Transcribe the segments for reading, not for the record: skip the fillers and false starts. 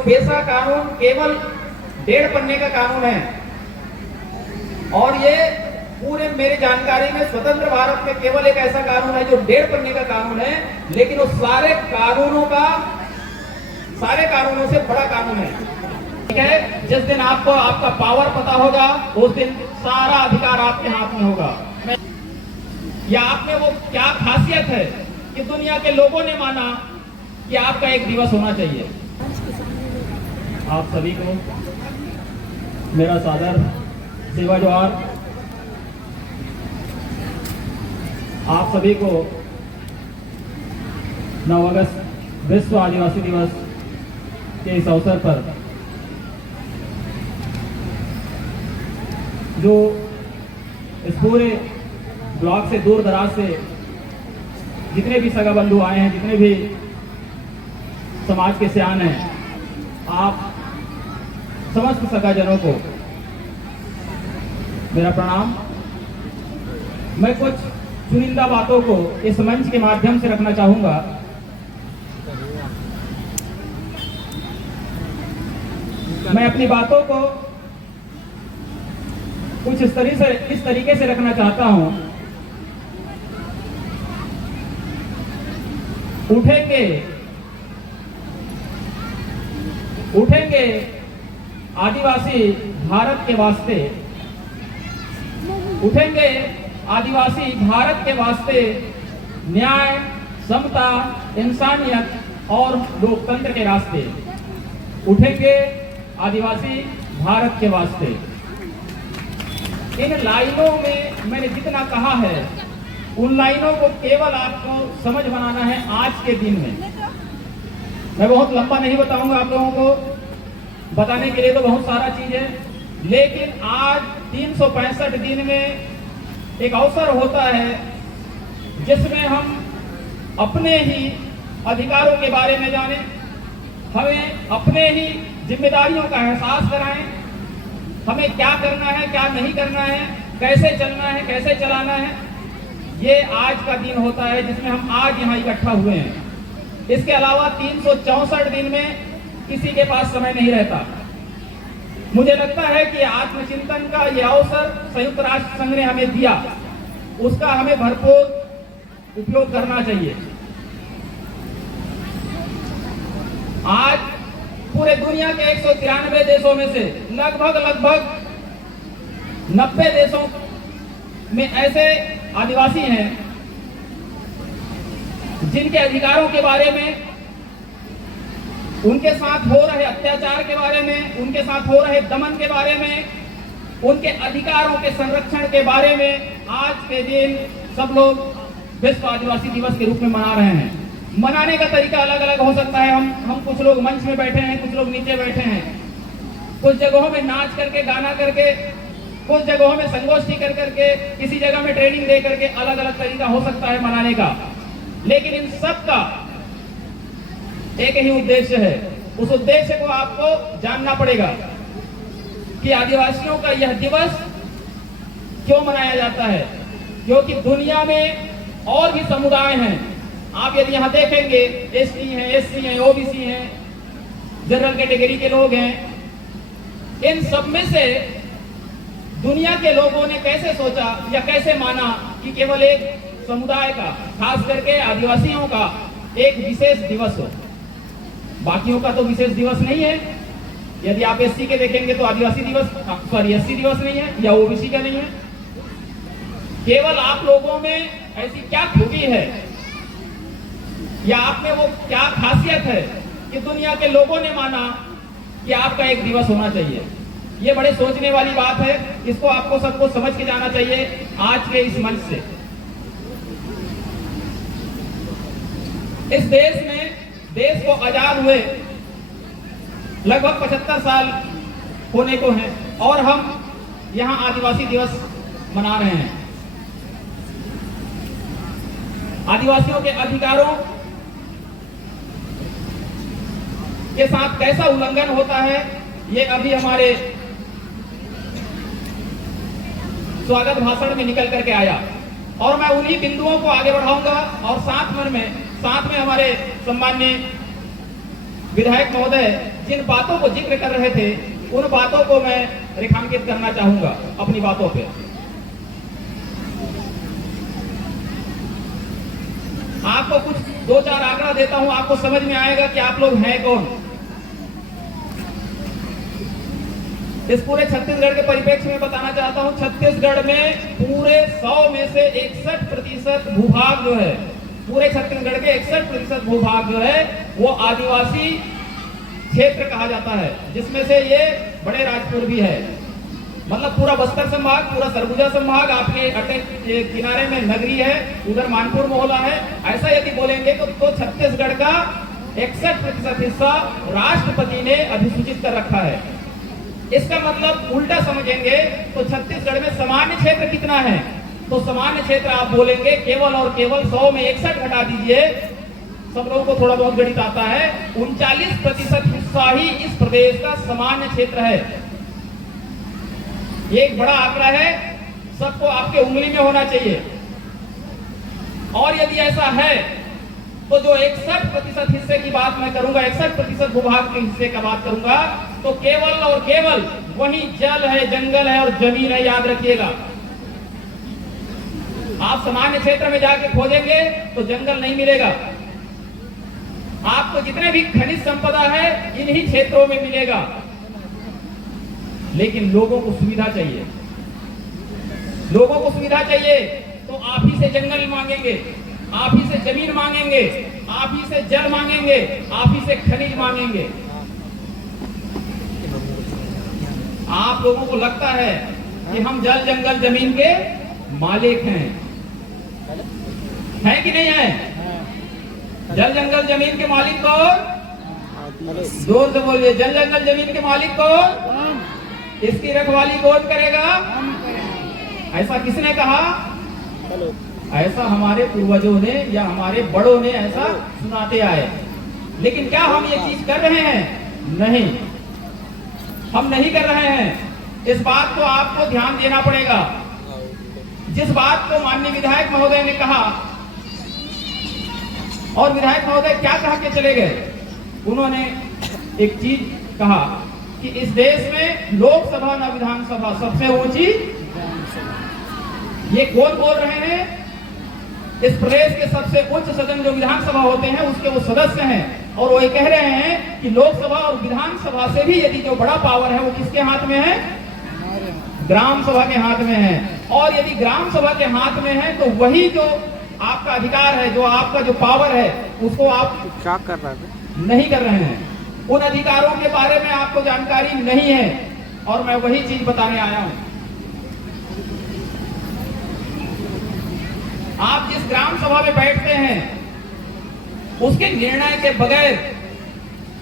पेशा कानून केवल 1.5 पन्ने का कानून है और ये पूरे मेरी जानकारी में स्वतंत्र भारत में केवल एक ऐसा कानून है जो 1.5 पन्ने का कानून है, लेकिन वो सारे कानूनों से बड़ा कानून है। ठीक है, जिस दिन आपको आपका पावर पता होगा उस दिन सारा अधिकार आपके हाथ में होगा। या आप में वो क्या खासियत है कि दुनिया के लोगों ने माना कि आपका एक दिवस होना चाहिए। आप सभी को मेरा सादर सेवा जोहार। आप सभी को 9 अगस्त विश्व आदिवासी दिवस के इस अवसर पर जो इस पूरे ब्लॉक से दूर दराज से जितने भी सगा बंधु आए हैं, जितने भी समाज के सियान हैं, आप समस्त सगाजनों को मेरा प्रणाम। मैं कुछ चुनिंदा बातों को इस मंच के माध्यम से रखना चाहूंगा। मैं अपनी बातों को कुछ इस तरीके से रखना चाहता हूं। उठेंगे आदिवासी भारत के वास्ते, उठेंगे आदिवासी भारत के वास्ते, न्याय, समता, इंसानियत और लोकतंत्र के रास्ते। उठेंगे आदिवासी भारत के वास्ते। इन लाइनों में मैंने जितना कहा है, उन लाइनों को केवल आपको समझ बनाना है आज के दिन में। मैं बहुत लंबा नहीं बताऊंगा आप लोगों को, बताने के लिए तो बहुत सारा चीज है, लेकिन आज 365 दिन में एक अवसर होता है जिसमें हम अपने ही अधिकारों के बारे में जानें, हमें अपने ही जिम्मेदारियों का एहसास कराएं, हमें क्या करना है, क्या नहीं करना है, कैसे चलना है, कैसे चलाना है। ये आज का दिन होता है जिसमें हम आज यहाँ इकट्ठा हुए हैं। इसके अलावा 364 दिन में किसी के पास समय नहीं रहता। मुझे लगता है कि आत्मचिंतन का यह अवसर संयुक्त राष्ट्र संघ ने हमें दिया, उसका हमें भरपूर उपयोग करना चाहिए। आज पूरे दुनिया के 193 देशों में से लगभग 90 देशों में ऐसे आदिवासी हैं जिनके अधिकारों के बारे में, उनके साथ हो रहे अत्याचार के बारे में, उनके साथ हो रहे दमन के बारे में, उनके अधिकारों के संरक्षण के बारे में आज के दिन सब लोग विश्व आदिवासी दिवस के रूप में मना रहे हैं। मनाने का तरीका अलग अलग हो सकता है। हम कुछ लोग मंच में बैठे हैं, कुछ लोग नीचे बैठे हैं, कुछ जगहों में नाच करके, गाना करके, कुछ जगहों में संगोष्ठी कर करके, किसी जगह में ट्रेनिंग दे करके, अलग अलग तरीका हो सकता है मनाने का। लेकिन इन सब का एक ही उद्देश्य है। उस उद्देश्य को आपको जानना पड़ेगा कि आदिवासियों का यह दिवस क्यों मनाया जाता है। क्योंकि दुनिया में और भी समुदाय हैं। आप यदि यहाँ देखेंगे, एसटी हैं, एससी हैं, ओबीसी हैं, जनरल कैटेगरी के लोग हैं। इन सब में से दुनिया के लोगों ने कैसे सोचा या कैसे माना कि केवल एक समुदाय का, खास करके आदिवासियों का एक विशेष दिवस हो। बाकियों का तो विशेष दिवस नहीं है। यदि आप एससी के देखेंगे तो आदिवासी दिवस, एससी दिवस नहीं है, या ओबीसी का नहीं है। केवल आप लोगों में ऐसी क्या खूबी है या आप में वो क्या खासियत है कि दुनिया के लोगों ने माना कि आपका एक दिवस होना चाहिए। ये बड़े सोचने वाली बात है। इसको आपको सबको समझ के जाना चाहिए आज के इस मंच से। इस देश में, देश को आजाद हुए लगभग 75 साल होने को हैं और हम यहाँ आदिवासी दिवस मना रहे हैं। आदिवासियों के अधिकारों के साथ कैसा उल्लंघन होता है, ये अभी हमारे स्वागत भाषण में निकल करके आया और मैं उन्हीं बिंदुओं को आगे बढ़ाऊंगा और साथ में हमारे सम्माननीय विधायक महोदय जिन बातों को जिक्र कर रहे थे उन बातों को मैं रेखांकित करना चाहूंगा अपनी बातों पे। आपको कुछ 2-4 आंकड़ा देता हूं, आपको समझ में आएगा कि आप लोग हैं कौन। इस पूरे छत्तीसगढ़ के परिप्रेक्ष्य में बताना चाहता हूं, छत्तीसगढ़ में पूरे 100 में से 61% भूभाग जो है, पूरे छत्तीसगढ़ के 61% भूभाग जो है वो आदिवासी क्षेत्र कहा जाता है, जिसमें से ये बड़े राजपुर भी है। मतलब पूरा बस्तर संभाग, पूरा सरगुजा संभाग, आपके अटे किनारे में नगरी है, उधर मानपुर मोहल्ला है। ऐसा यदि बोलेंगे तो छत्तीसगढ़ का 61% हिस्सा राष्ट्रपति ने अधिसूचित कर रखा है। इसका मतलब उल्टा समझेंगे तो छत्तीसगढ़ में सामान्य क्षेत्र कितना है, तो सामान्य क्षेत्र आप बोलेंगे केवल और केवल 100 में 61 घटा दीजिए, सब लोगों को थोड़ा बहुत गणित आता है, 39% हिस्सा ही इस प्रदेश का सामान्य क्षेत्र है। ये एक बड़ा आंकड़ा है, सबको आपके उंगली में होना चाहिए। और यदि ऐसा है तो जो 61% हिस्से की बात मैं करूंगा, 61% भूभाग के हिस्से का बात करूंगा, तो केवल और केवल वही जल है, जंगल है और जमीन है, याद रखिएगा। आप सामान्य क्षेत्र में जाके खोजेंगे तो जंगल नहीं मिलेगा, आपको जितने भी खनिज संपदा है इन्हीं क्षेत्रों में मिलेगा। लेकिन लोगों को सुविधा चाहिए, लोगों को सुविधा चाहिए तो आप ही से जंगल मांगेंगे, आप ही से जमीन मांगेंगे, आप ही से जल मांगेंगे, आप ही से खनिज मांगेंगे। आप लोगों को लगता है कि हम जल जंगल जमीन के मालिक हैं, है कि नहीं है? जल जंगल जमीन के मालिक कौन? जोर से बोलिए, जल जंगल जमीन के मालिक कौन? इसकी रखवाली कौन करेगा? ऐसा किसने कहा? ऐसा हमारे पूर्वजों ने या हमारे बड़ों ने ऐसा सुनाते आए। लेकिन क्या हम ये चीज कर रहे हैं? नहीं, हम नहीं कर रहे हैं। इस बात को आपको ध्यान देना पड़ेगा। जिस बात को माननीय विधायक महोदय ने कहा, और विधायक महोदय क्या कहा के चले गए, उन्होंने एक चीज कहा कि इस देश में लोकसभा न विधानसभा, सबसे ऊंची। ये कौन बोल रहे हैं? इस प्रदेश के सबसे उच्च सदन जो विधानसभा होते हैं उसके वो सदस्य हैं, और वो ये कह रहे हैं कि लोकसभा और विधानसभा से भी यदि जो बड़ा पावर है वो किसके हाथ में है? ग्राम सभा के हाथ में है। और यदि ग्राम सभा के हाथ में है तो वही जो आपका अधिकार है, जो आपका जो पावर है, उसको आप क्या कर रहे हैं? नहीं कर रहे हैं। उन अधिकारों के बारे में आपको जानकारी नहीं है, और मैं वही चीज बताने आया हूं। आप जिस ग्राम सभा में बैठते हैं उसके निर्णय के बगैर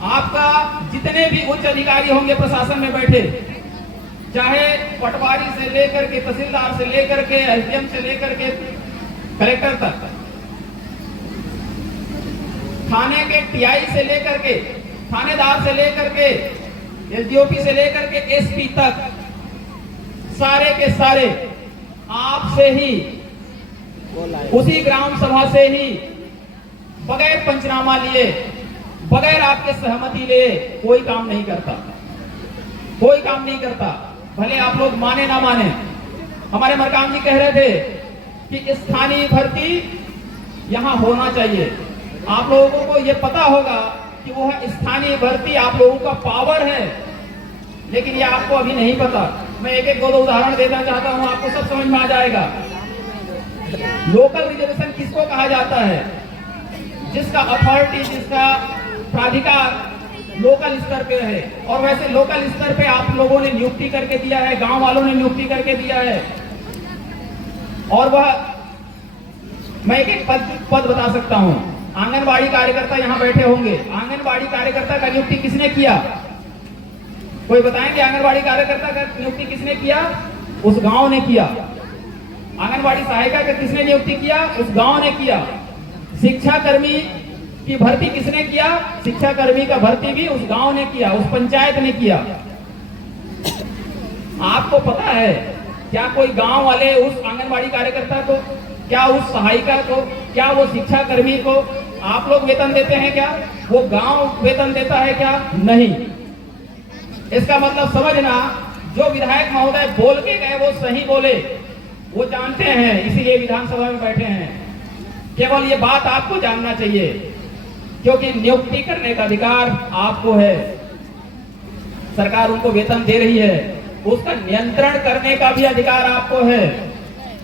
आपका जितने भी उच्च अधिकारी होंगे प्रशासन में बैठे, चाहे पटवारी से लेकर के तहसीलदार से लेकर के एसडीएम से लेकर के कलेक्टर तक, थाने के टीआई से लेकर के थानेदार से लेकर के एसडीओपी से लेकर के एसपी तक, सारे के सारे आपसे ही, उसी ग्राम सभा से ही, बगैर पंचनामा लिए, बगैर आपके सहमति लिए कोई काम नहीं करता, कोई काम नहीं करता। भले आप लोग माने ना माने। हमारे मरकाम जी कह रहे थे कि स्थानीय भर्ती यहां होना चाहिए। आप लोगों को यह पता होगा कि वो स्थानीय भर्ती आप लोगों का पावर है, लेकिन ये आपको अभी नहीं पता। मैं एक एक दो उदाहरण देना चाहता हूं, आपको सब समझ में आ जाएगा। लोकल रिजर्वेशन किसको कहा जाता है? जिसका अथॉरिटी, जिसका प्राधिकार लोकल स्तर पे है। और वैसे लोकल स्तर पे आप लोगों ने नियुक्ति करके दिया है, गांव वालों ने नियुक्ति करके दिया है, और वह मैं एक पद बता सकता हूं। आंगनबाड़ी कार्यकर्ता यहां बैठे होंगे, आंगनबाड़ी कार्यकर्ता का नियुक्ति किसने किया? कोई बताएंगे आंगनबाड़ी कार्यकर्ता का नियुक्ति किसने किया? उस गांव ने किया। आंगनबाड़ी सहायिका का किसने नियुक्ति किया? उस गांव ने किया। शिक्षा कर्मी की भर्ती किसने किया? शिक्षा कर्मी का भर्ती भी उस गांव ने किया, उस पंचायत ने किया। आपको पता है क्या कोई गांव वाले उस आंगनबाड़ी कार्यकर्ता को, क्या उस सहायिका को, क्या वो शिक्षा कर्मी को आप लोग वेतन देते हैं? क्या वो गांव वेतन देता है? क्या नहीं। इसका मतलब समझना, जो विधायक महोदय बोल के गए वो सही बोले, वो जानते हैं, इसीलिए विधानसभा में बैठे हैं। केवल ये बात आपको जानना चाहिए, क्योंकि नियुक्ति करने का अधिकार आपको है। सरकार उनको वेतन दे रही है, उसका नियंत्रण करने का भी अधिकार आपको है।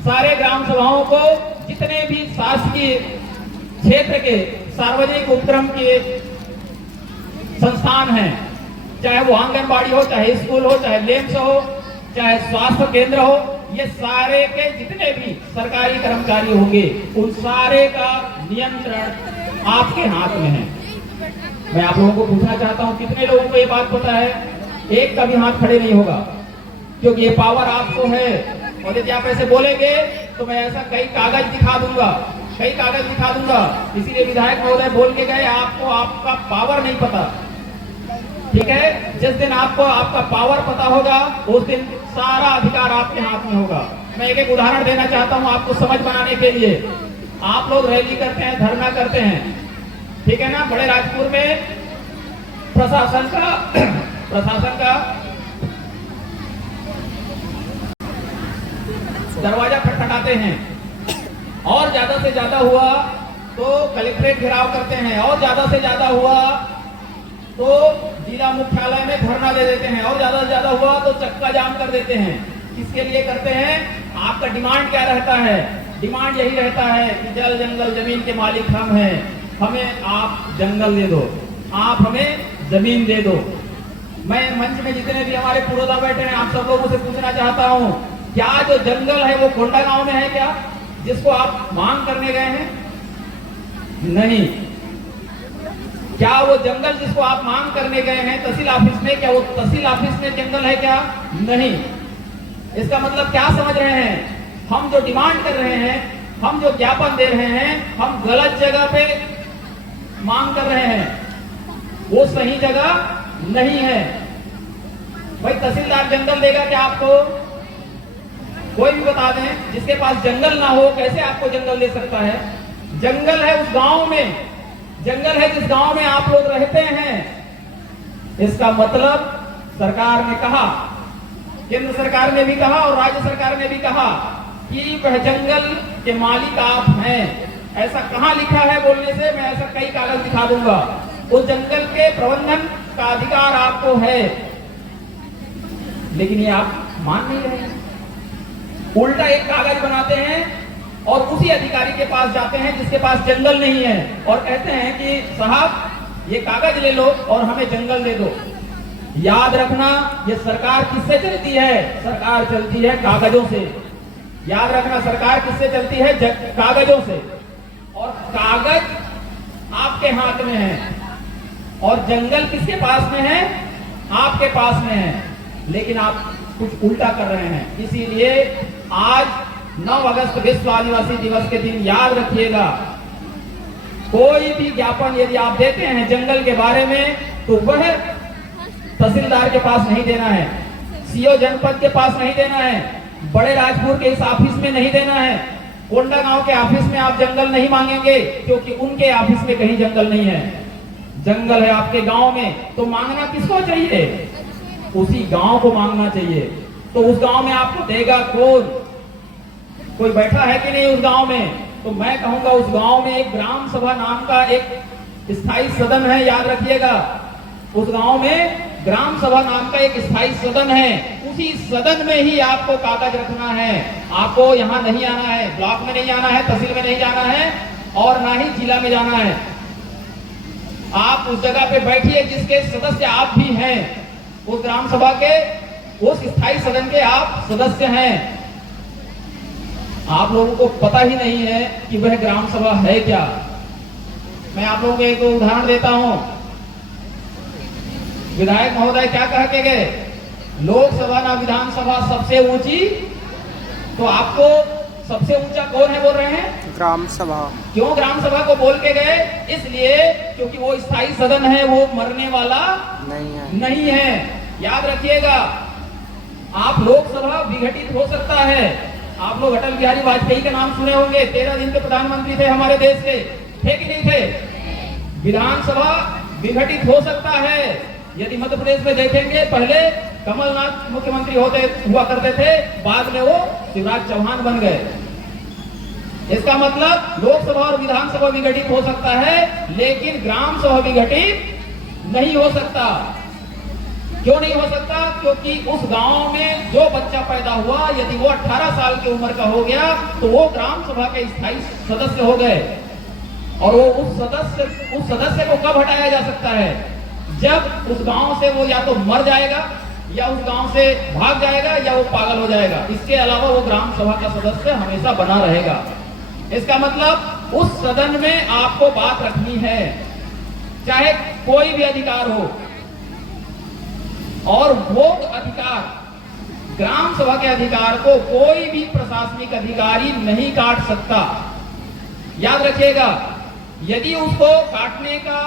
सारे ग्राम सभाओं को, जितने भी शासकीय क्षेत्र के सार्वजनिक उपक्रम के संस्थान हैं, चाहे वो आंगनबाड़ी हो, चाहे स्कूल हो, चाहे लेम्स हो, चाहे स्वास्थ्य केंद्र हो, ये सारे के जितने भी सरकारी कर्मचारी होंगे, उन सारे का नियंत्रण आपके हाथ में है। मैं आप लोगों को पूछना चाहता हूं, कितने लोगों को ये बात पता है? एक का भी हाथ खड़े नहीं होगा, क्योंकि ये पावर आपको है। और यदि आप ऐसे बोलेंगे तो मैं ऐसा कई कागज दिखा दूंगा, कई कागज दिखा दूंगा। इसीलिए विधायक महोदय बोल के गए, आपको आपका पावर नहीं पता, ठीक है? जिस दिन आपको आपका पावर पता होगा, उस दिन सारा अधिकार आपके हाथ में होगा। मैं एक उदाहरण देना चाहता हूं आपको समझ बनाने के लिए। आप लोग रैली करते हैं, धरना करते हैं, ठीक है ना? बड़े राजपुर में प्रशासन का दरवाजा खटखटाते हैं, और ज्यादा से ज्यादा हुआ तो कलेक्ट्रेट घेराव करते हैं, और ज्यादा से ज्यादा हुआ तो जिला मुख्यालय में धरना दे देते हैं, और ज्यादा से ज्यादा हुआ तो चक्का जाम कर देते हैं। किसके लिए करते हैं? आपका डिमांड क्या रहता है? डिमांड यही रहता है कि जल जंगल जमीन के मालिक हम हैं, हमें आप जंगल दे दो, आप हमें जमीन दे दो। मैं मंच में जितने भी हमारे पुरोधा बैठे हैं, आप सब लोगों से पूछना चाहता हूं, क्या जो जंगल है वो कोंडा गांव में है क्या, जिसको आप मांग करने गए हैं? नहीं। क्या वो जंगल जिसको आप मांग करने गए हैं तहसील ऑफिस में, क्या वो तहसील ऑफिस में जंगल है क्या? नहीं। इसका मतलब क्या समझ रहे हैं? हम जो डिमांड कर रहे हैं, हम जो ज्ञापन दे रहे हैं, हम गलत जगह पे मांग कर रहे हैं, वो सही जगह नहीं है। भाई तहसीलदार जंगल देगा क्या आपको? कोई भी बता दें, जिसके पास जंगल ना हो कैसे आपको जंगल दे सकता है? जंगल है उस गांव में, जंगल है जिस गांव में आप लोग रहते हैं। इसका मतलब सरकार ने कहा, केंद्र सरकार ने भी कहा और राज्य सरकार ने भी कहा कि वह जंगल के मालिक आप हैं। ऐसा कहां लिखा है बोलने से मैं ऐसा कई कागज दिखा दूंगा। उस जंगल के प्रबंधन का अधिकार आपको है, लेकिन ये आप मान नहीं रहे। उल्टा एक कागज बनाते हैं और उसी अधिकारी के पास जाते हैं जिसके पास जंगल नहीं है, और कहते हैं कि साहब ये कागज ले लो और हमें जंगल दे दो। याद रखना, ये सरकार किससे चलती है? सरकार चलती है कागजों से। याद रखना, सरकार किससे चलती है? कागजों से। और कागज आपके हाथ में है, और जंगल किसके पास में है? आपके पास में है, लेकिन आप कुछ उल्टा कर रहे हैं। इसीलिए आज 9 अगस्त विश्व आदिवासी दिवस के दिन याद रखिएगा, कोई भी ज्ञापन यदि आप देते हैं जंगल के बारे में, तो वह तहसीलदार के पास नहीं देना है, सीओ जनपद के पास नहीं देना है, बड़े राजपुर के इस ऑफिस में नहीं देना है, कोंडा गांव के ऑफिस में आप जंगल नहीं मांगेंगे, क्योंकि उनके ऑफिस में कहीं जंगल नहीं है। जंगल है आपके गांव में, तो मांगना किसको चाहिए? उसी गांव को मांगना चाहिए। तो उस गांव में आपको देगा कौन? कोई बैठा है कि नहीं उस गांव में? तो मैं कहूंगा उस गांव में एक ग्राम सभा नाम का एक स्थायी सदन है, याद रखिएगा। उस गांव में ग्राम सभा नाम का एक स्थायी सदन है, उसी सदन में ही आपको कागज रखना है। आपको यहाँ नहीं आना है, ब्लॉक में नहीं आना है, तहसील में नहीं जाना है, और ना ही जिला में जाना है। आप उस जगह पे बैठिए जिसके सदस्य आप भी हैं, उस ग्राम सभा के, उस स्थायी सदन के आप सदस्य हैं। आप लोगों को पता ही नहीं है कि वह ग्राम सभा है क्या। मैं आप लोगों को एक उदाहरण देता हूं। विधायक महोदय क्या कह के गए? लोकसभा ना विधानसभा सबसे ऊंची। तो आपको सबसे ऊंचा कौन है बोल रहे हैं? ग्राम सभा। क्यों ग्राम सभा को बोल के गए? इसलिए क्योंकि वो स्थायी सदन है, वो मरने वाला नहीं है। याद रखिएगा, आप लोकसभा विघटित हो सकता है। आप लोग अटल बिहारी वाजपेयी का नाम सुने होंगे, 13 दिन के प्रधानमंत्री थे हमारे देश के, थे कि नहीं थे? विधानसभा विघटित हो सकता है, यदि मध्य प्रदेश में देखेंगे, पहले कमलनाथ मुख्यमंत्री हुआ करते थे, बाद में वो शिवराज चौहान बन गए। इसका मतलब लोकसभा और विधानसभा विघटित हो सकता है, लेकिन ग्राम सभा विघटित नहीं हो सकता। क्यों नहीं हो सकता? क्योंकि उस गांव में जो बच्चा पैदा हुआ, यदि वो 18 साल की उम्र का हो गया तो वो ग्राम सभा के स्थायी सदस्य हो गए। और वो उस सदस्य को कब हटाया जा सकता है? जब उस गांव से वो या तो मर जाएगा, या उस गांव से भाग जाएगा, या वो पागल हो जाएगा। इसके अलावा वो ग्राम सभा का सदस्य हमेशा बना रहेगा। इसका मतलब उस सदन में आपको बात रखनी है, चाहे कोई भी अधिकार हो। और वो अधिकार, ग्राम सभा के अधिकार को कोई भी प्रशासनिक अधिकारी नहीं काट सकता। याद रखिएगा, यदि उसको काटने का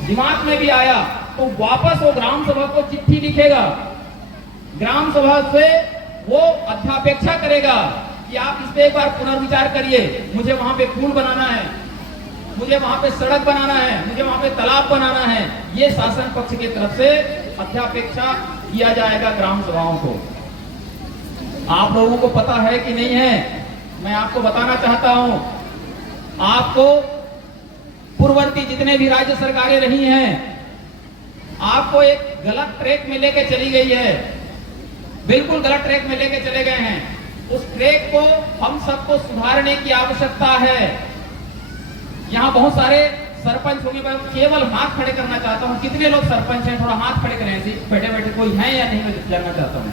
दिमाग में भी आया तो वापस वो ग्राम सभा को चिट्ठी लिखेगा, ग्राम सभा से वो अध्यापेक्षा करेगा कि आप इस पे एक बार पुनर्विचार करिए, मुझे वहां पे पुल बनाना है, मुझे वहां पे सड़क बनाना है, मुझे वहां पे तालाब बनाना है। ये शासन पक्ष की तरफ से अध्यापेक्षा किया जाएगा ग्राम सभाओं को। आप लोगों को पता है कि नहीं है? मैं आपको बताना चाहता हूं, आपको पूर्ववर्ती जितने भी राज्य सरकारें रही हैं, आपको एक गलत ट्रैक में लेके चली गई है, बिल्कुल गलत ट्रैक में लेके चले गए हैं। उस ट्रैक को हम सबको सुधारने की आवश्यकता है। यहाँ बहुत सारे सरपंच होंगे, मैं केवल हाथ खड़े करना चाहता हूँ, कितने लोग सरपंच हैं? थोड़ा हाथ खड़े करें, ऐसे बैठे बैठे कोई है या नहीं, मैं जानना चाहता हूँ।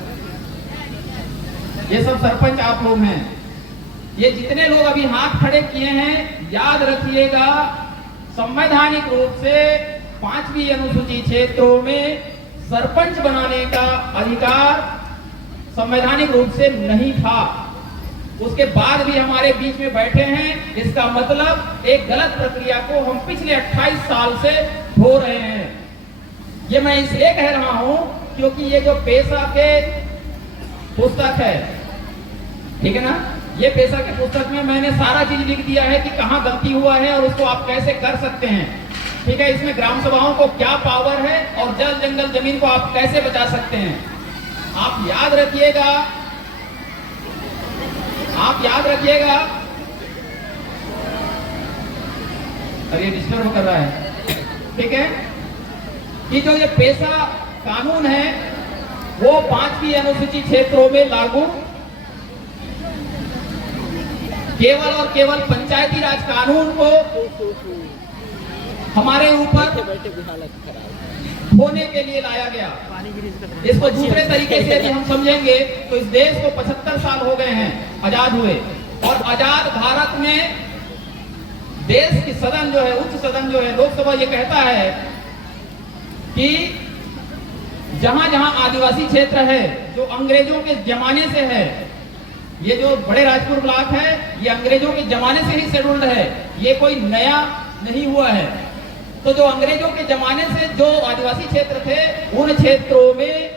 ये सब सरपंच आप लोग हैं। ये जितने लोग अभी हाथ खड़े किए हैं, याद रखिएगा, संवैधानिक रूप से 5वीं अनुसूची क्षेत्रों में सरपंच बनाने का अधिकार संवैधानिक रूप से नहीं था। उसके बाद भी हमारे बीच में बैठे हैं, इसका मतलब एक गलत प्रक्रिया को हम पिछले 28 साल से ढो रहे हैं। ये मैं इसलिए कह रहा हूं क्योंकि ये जो पेशा के पुस्तक है, ठीक है ना, ये पेशा के पुस्तक में मैंने सारा चीज लिख दिया है कि कहां गलती हुआ है और उसको आप कैसे कर सकते हैं। ठीक है, इसमें ग्राम सभाओं को क्या पावर है और जल जंगल जमीन को आप कैसे बचा सकते हैं। आप याद रखिएगा, आप याद रखिएगा। अरे डिस्टर्ब कर रहा है, ठीक है, कि जो ये पेशा कानून है वो 5वीं अनुसूची क्षेत्रों में लागू केवल और केवल पंचायती राज कानून को हमारे ऊपर होने के लिए लाया गया। इसको दूसरे तरीके से यदि हम समझेंगे तो इस देश को 75 साल हो गए हैं आजाद हुए, और आजाद भारत में देश की सदन जो है, उच्च सदन जो है, लोकसभा, ये कहता है कि जहां जहां आदिवासी क्षेत्र है जो अंग्रेजों के जमाने से है, ये जो बड़े राजपुर ब्लॉक है ये अंग्रेजों के जमाने से ही शेड्यूल्ड है, ये कोई नया नहीं हुआ है। तो जो अंग्रेजों के जमाने से जो आदिवासी क्षेत्र थे, उन क्षेत्रों में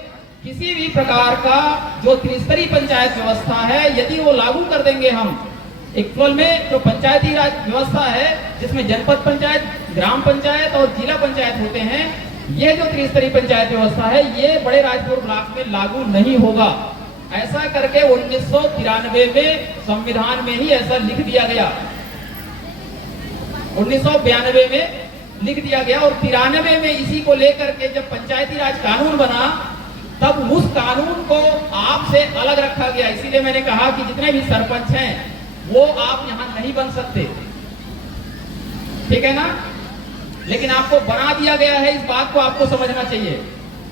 किसी भी प्रकार का जो त्रिस्तरीय पंचायत व्यवस्था है, यदि वो लागू कर देंगे हम, एक्चुअल में जो पंचायती राज व्यवस्था है जिसमें जनपद पंचायत, ग्राम पंचायत और जिला पंचायत होते हैं, ये जो त्रिस्तरीय पंचायत व्यवस्था है ये बड़े राजपुर ब्लॉक में लागू नहीं होगा। ऐसा करके 1993 में संविधान में ही ऐसा लिख दिया गया, 1992 में लिख दिया गया, और 93 में इसी को लेकर के जब पंचायती राज कानून बना तब उस कानून को आपसे अलग रखा गया। इसीलिए मैंने कहा कि जितने भी सरपंच हैं वो आप यहां नहीं बन सकते, ठीक है ना, लेकिन आपको बना दिया गया है। इस बात को आपको समझना चाहिए।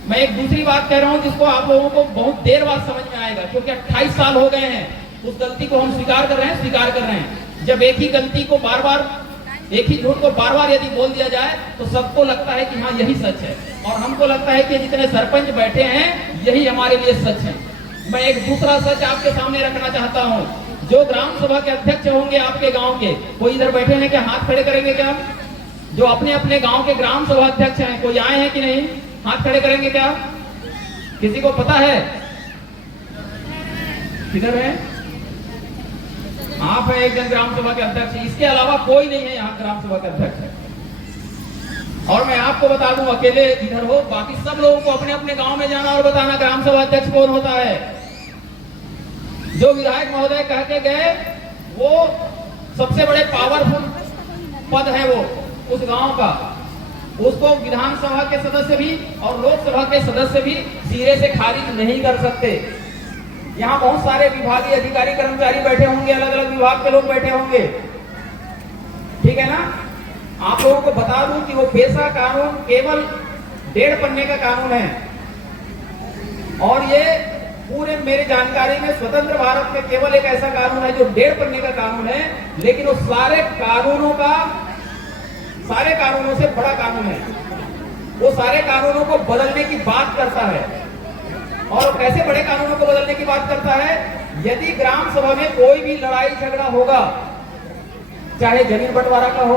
मैं एक दूसरी बात कह रहा हूं जिसको आप लोगों को बहुत देर बाद समझ में आएगा, क्योंकि 28 साल हो गए हैं, उस गलती को हम स्वीकार कर रहे हैं। जब एक ही गलती को बार बार, एक ही झूठ को बार बार यदि बोल दिया जाए तो सबको लगता है कि हाँ यही सच है, और हमको लगता है कि जितने सरपंच बैठे हैं यही हमारे लिए सच है। मैं एक दूसरा सच आपके सामने रखना चाहता हूँ। जो ग्राम सभा के अध्यक्ष होंगे आपके गाँव के, कोई इधर बैठे हैं क्या? हाथ खड़े करेंगे क्या? जो अपने अपने गाँव के ग्राम सभा अध्यक्ष हैं, कोई आए हैं कि नहीं? हाथ खड़े करेंगे क्या? किसी को पता है किधर है? आप है एक जन ग्राम सभा के अध्यक्ष, इसके अलावा कोई नहीं है यहाँ ग्राम सभा के अध्यक्ष है। और मैं आपको बता दूं, अकेले इधर हो, बाकी सब लोगों को अपने अपने गांव में जाना और बताना ग्राम सभा अध्यक्ष कौन होता है। जो विधायक महोदय कह के गए वो सबसे बड़े पावरफुल पद है वो उस गांव का, उसको विधानसभा के सदस्य भी और लोकसभा के सदस्य भी सिरे से खारिज नहीं कर सकते। यहाँ बहुत सारे विभागीय अधिकारी कर्मचारी बैठे होंगे, अलग अलग विभाग के लोग बैठे होंगे, ठीक है ना। आप लोगों को बता दूं कि वो पेशा कानून केवल 1.5 पन्ने का कानून है, और ये पूरे मेरी जानकारी में स्वतंत्र भारत में केवल एक ऐसा कानून है जो 1.5 पन्ने का कानून है, लेकिन वो सारे कानूनों से बड़ा कानून है। वो सारे कानूनों को बदलने की बात करता है। और कैसे बड़े कानूनों को बदलने की बात करता है? यदि ग्राम सभा में कोई भी लड़ाई झगड़ा होगा, चाहे जमीन बंटवारा का हो,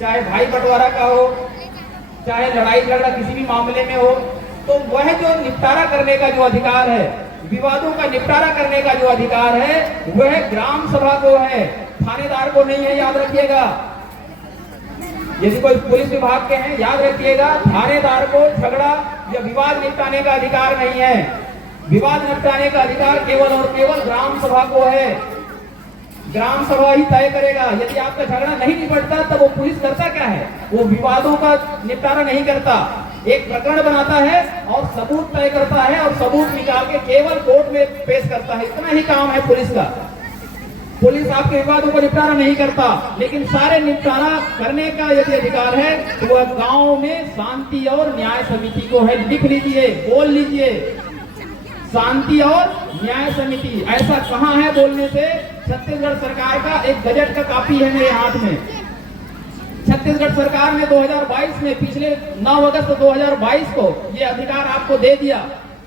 चाहे भाई बंटवारा का हो, चाहे लड़ाई झगड़ा किसी भी मामले में हो, तो वह जो निपटारा करने का जो अधिकार है, विवादों का निपटारा करने का जो अधिकार है, वह ग्राम सभा को है, थानेदार को नहीं है। याद रखिएगा, यदि कोई पुलिस विभाग के हैं, याद रखिएगा, थानेदार को झगड़ा या विवाद निपटाने का अधिकार नहीं है। विवाद निपटाने का अधिकार केवल और केवल ग्राम सभा को है। ग्राम सभा ही तय करेगा। यदि आपका झगड़ा नहीं निपटता तब वो पुलिस करता क्या है? वो विवादों का निपटारा नहीं करता, एक प्रकरण बनाता है और सबूत तय करता है और सबूत निकाल के केवल कोर्ट में पेश करता है। इतना ही काम है पुलिस का। पुलिस आपके विवादों को निपटारा नहीं करता, लेकिन सारे निपटारा करने का यदि अधिकार है तो वह गांव में शांति और न्याय समिति को है। लिख लीजिए, बोल लीजिए, शांति और न्याय समिति। ऐसा कहां है बोलने से? छत्तीसगढ़ सरकार का एक गजट का कॉपी है मेरे हाथ में। छत्तीसगढ़ सरकार ने 2022 में, पिछले 9 अगस्त 2022 को ये अधिकार आपको दे दिया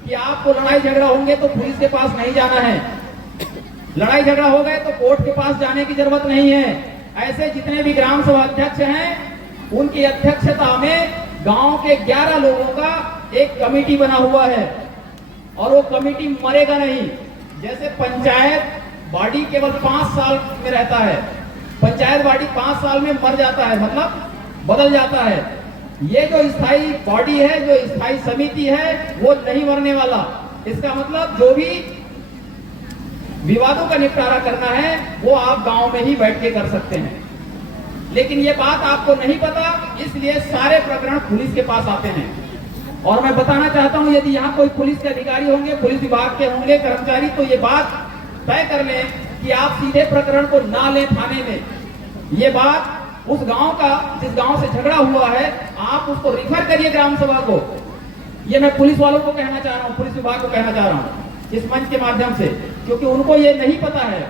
कि आपको लड़ाई झगड़ा होंगे तो पुलिस के पास नहीं जाना है, लड़ाई झगड़ा हो गए तो कोर्ट के पास जाने की जरूरत नहीं है। ऐसे जितने भी ग्राम सभा अध्यक्ष हैं, उनकी अध्यक्षता में गांव के 11 लोगों का एक कमेटी बना हुआ है, और वो कमेटी मरेगा नहीं। जैसे पंचायत बॉडी केवल 5 साल में रहता है, पंचायत बॉडी 5 साल में मर जाता है, मतलब बदल जाता है। ये जो स्थायी बॉडी है, जो स्थायी समिति है, वो नहीं मरने वाला। इसका मतलब जो भी विवादों का निपटारा करना है वो आप गांव में ही बैठ के कर सकते हैं। लेकिन ये बात आपको नहीं पता, इसलिए सारे प्रकरण पुलिस के पास आते हैं। और मैं बताना चाहता हूं, यदि यहाँ कोई पुलिस के अधिकारी होंगे, पुलिस विभाग के होंगे कर्मचारी, तो ये बात तय कर लें कि आप सीधे प्रकरण को ना लें थाने में। ये बात उस गांव का, जिस गांव से झगड़ा हुआ है, आप उसको रिफर करिए ग्राम सभा को। ये मैं पुलिस वालों को कहना चाह रहा हूँ, पुलिस विभाग को कहना चाह रहा हूँ इस मंच के माध्यम से, क्योंकि उनको ये नहीं पता है।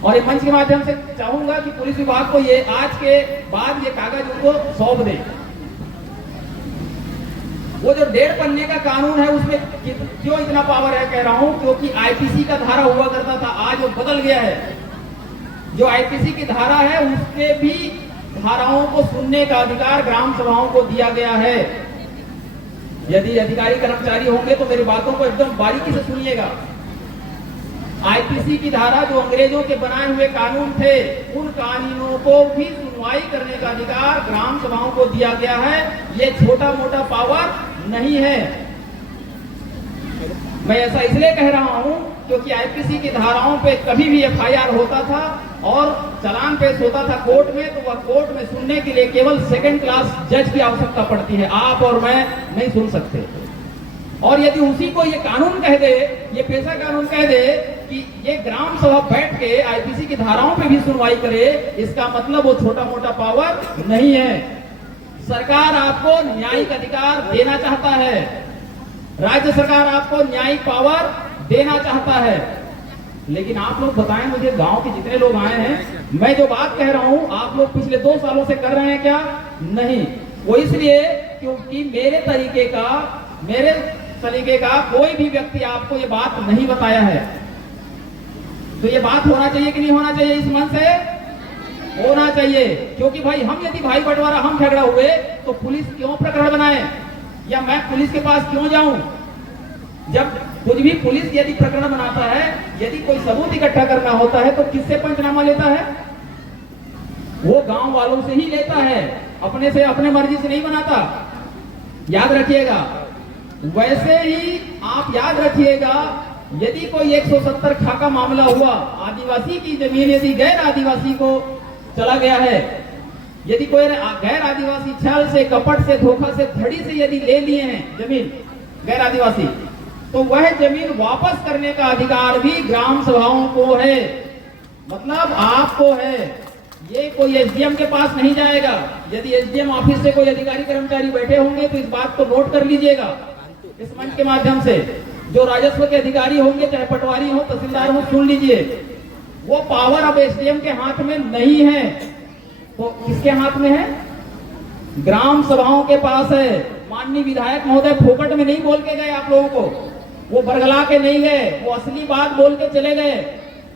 और इस मंच के माध्यम से चाहूंगा कि पुलिस विभाग को ये आज के बाद ये कागज उनको सौंप दें। वो जो 1.5 पन्ने का कानून है उसमें क्यों इतना पावर है कह रहा हूं, क्योंकि आईपीसी का धारा हुआ करता था, आज वो बदल गया है। जो आईपीसी की धारा है उसके भी धाराओं को सुनने का अधिकार ग्राम सभाओं को दिया गया है। यदि अधिकारी कर्मचारी होंगे तो मेरी बातों को एकदम बारीकी से सुनिएगा। आईपीसी की धारा, जो अंग्रेजों के बनाए हुए कानून थे, उन कानूनों को भी सुनवाई करने का अधिकार ग्राम सभाओं को दिया गया है। ये छोटा मोटा पावर नहीं है। मैं ऐसा इसलिए कह रहा हूं क्योंकि आईपीसी की धाराओं पे कभी भी एफआईआर होता था और चालान पेश होता था कोर्ट में, तो वह कोर्ट में सुनने के लिए केवल 2nd क्लास जज की आवश्यकता पड़ती है। आप और मैं नहीं सुन सकते। और यदि उसी को ये कानून कह दे, ये पेशा कानून कह दे कि ये ग्राम सभा बैठ के आईपीसी की धाराओं पे भी सुनवाई करे, इसका मतलब वो छोटा मोटा पावर नहीं है। सरकार आपको न्यायिक अधिकार देना चाहता है, राज्य सरकार आपको न्यायिक पावर देना चाहता है। लेकिन आप लोग बताएं मुझे, गांव के जितने लोग आए हैं, मैं जो बात कह रहा हूं आप लोग पिछले 2 सालों से कर रहे हैं क्या? नहीं। वो इसलिए क्योंकि मेरे तरीके का कोई भी व्यक्ति आपको ये बात नहीं बताया है। तो ये बात होना चाहिए कि नहीं होना चाहिए? इस मन से होना चाहिए। क्योंकि भाई हम यदि भाई बंटवारा, हम झगड़ा हुए तो पुलिस क्यों प्रकरण बनाए, या मैं पुलिस के पास क्यों जाऊं? जब कुछ भी पुलिस यदि प्रकरण बनाता है, यदि कोई सबूत इकट्ठा करना होता है तो किससे पंचनामा लेता है? वो गांव वालों से ही लेता है। अपने से अपने मर्जी से नहीं बनाता, याद रखिएगा। वैसे ही आप याद रखिएगा, यदि कोई 170 खा का मामला हुआ, आदिवासी की जमीन यदि गैर आदिवासी को चला गया है, यदि कोई गैर आदिवासी छल से, कपट से, धोखा से, धड़ी से यदि ले लिए हैं जमीन गैर आदिवासी, तो वह जमीन वापस करने का अधिकार भी ग्राम सभाओं को है, मतलब आपको है। ये कोई एसडीएम के पास नहीं जाएगा। यदि एसडीएम ऑफिस से कोई अधिकारी कर्मचारी बैठे होंगे तो इस बात को नोट कर लीजिएगा इस मंच के माध्यम से। जो राजस्व के अधिकारी होंगे, चाहे पटवारी हो, तहसीलदार हो, सुन लीजिए, वो पावर अब एसडीएम के हाथ में नहीं है, तो किसके हाथ में है? ग्राम सभाओं के पास है। माननीय विधायक महोदय फोकट में नहीं बोल के गए आप लोगों को, वो बरगला के नहीं गए, वो असली बात बोल के चले गए।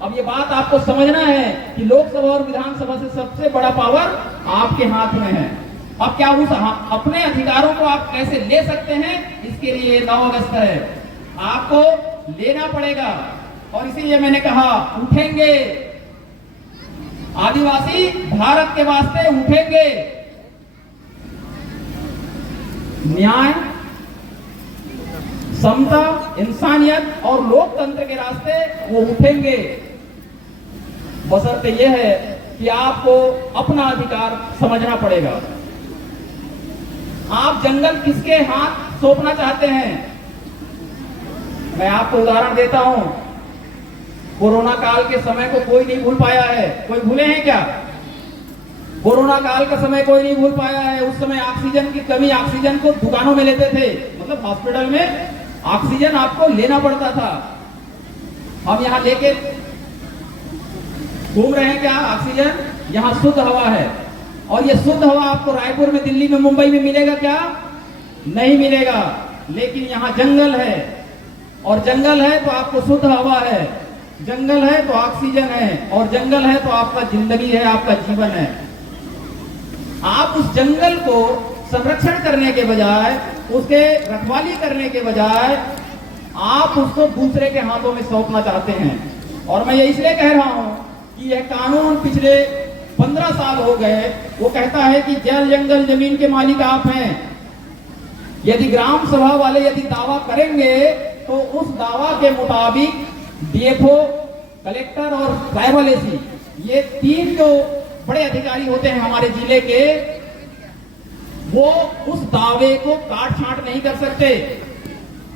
अब ये बात आपको समझना है कि लोकसभा और विधानसभा से सबसे बड़ा पावर आपके हाथ में है। अब क्या उस अपने अधिकारों को आप कैसे ले सकते हैं, इसके लिए 9 अगस्त है, आपको लेना पड़ेगा। और इसीलिए मैंने कहा उठेंगे, आदिवासी भारत के वास्ते उठेंगे, न्याय, समता, इंसानियत और लोकतंत्र के रास्ते वो उठेंगे। बशर्ते यह है कि आपको अपना अधिकार समझना पड़ेगा। आप जंगल किसके हाथ सौंपना चाहते हैं? मैं आपको उदाहरण देता हूं। कोरोना काल के समय को कोई नहीं भूल पाया है। कोई भूले हैं क्या? कोरोना काल का समय कोई नहीं भूल पाया है। उस समय ऑक्सीजन की कमी, ऑक्सीजन को दुकानों में लेते थे, मतलब हॉस्पिटल में ऑक्सीजन आपको लेना पड़ता था। हम यहां लेके घूम रहे हैं क्या ऑक्सीजन? यहां शुद्ध हवा है, और ये शुद्ध हवा आपको रायपुर में, दिल्ली में, मुंबई में मिलेगा क्या? नहीं मिलेगा। लेकिन यहां जंगल है, और जंगल है तो आपको शुद्ध हवा है, जंगल है तो ऑक्सीजन है, और जंगल है तो आपका जिंदगी है, आपका जीवन है। आप उस जंगल को संरक्षण करने के बजाय, उसके रखवाली करने के बजाय, आप उसको दूसरे के हाथों में सौंपना चाहते हैं। और मैं ये इसलिए कह रहा हूं कि यह कानून पिछले 15 साल हो गए, वो कहता है कि जल, जंगल, जमीन के मालिक आप हैं। यदि ग्राम सभा वाले यदि दावा करेंगे तो उस दावा के मुताबिक डीएफओ, कलेक्टर और ट्राइबल एसी, ये 3 जो बड़े अधिकारी होते हैं हमारे जिले के, वो उस दावे को काट छांट नहीं कर सकते।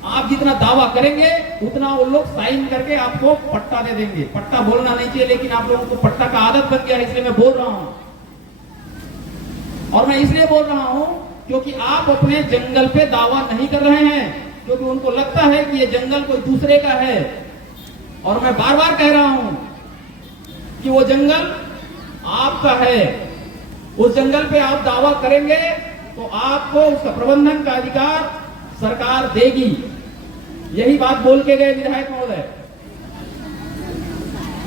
आप जितना दावा करेंगे उतना वो लोग साइन करके आपको पट्टा दे देंगे। पट्टा बोलना नहीं चाहिए, लेकिन आप लोगों को पट्टा का आदत बन गया है, इसलिए मैं बोल रहा हूं। और मैं इसलिए बोल रहा हूं क्योंकि आप अपने जंगल पे दावा नहीं कर रहे हैं, क्योंकि उनको लगता है कि ये जंगल कोई दूसरे का है। और मैं बार बार कह रहा हूं कि वो जंगल आपका है। उस जंगल पे आप दावा करेंगे तो आपको उसका प्रबंधन का अधिकार सरकार देगी। यही बात बोल के गए विधायक महोदय।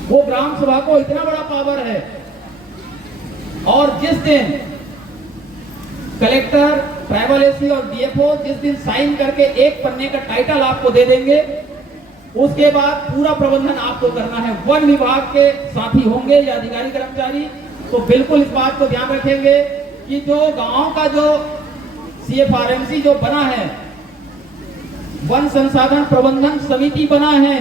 वो ग्राम सभा को इतना बड़ा पावर है, और जिस दिन कलेक्टर, ट्राइबल एसी और डीएफओ जिस दिन साइन करके एक पन्ने का टाइटल आपको दे देंगे, उसके बाद पूरा प्रबंधन आपको करना है। वन विभाग के साथी होंगे या अधिकारी कर्मचारी, तो बिल्कुल इस बात को ध्यान रखेंगे कि जो गांव का जो सीएफआरएमसी जो बना है, वन संसाधन प्रबंधन समिति बना है,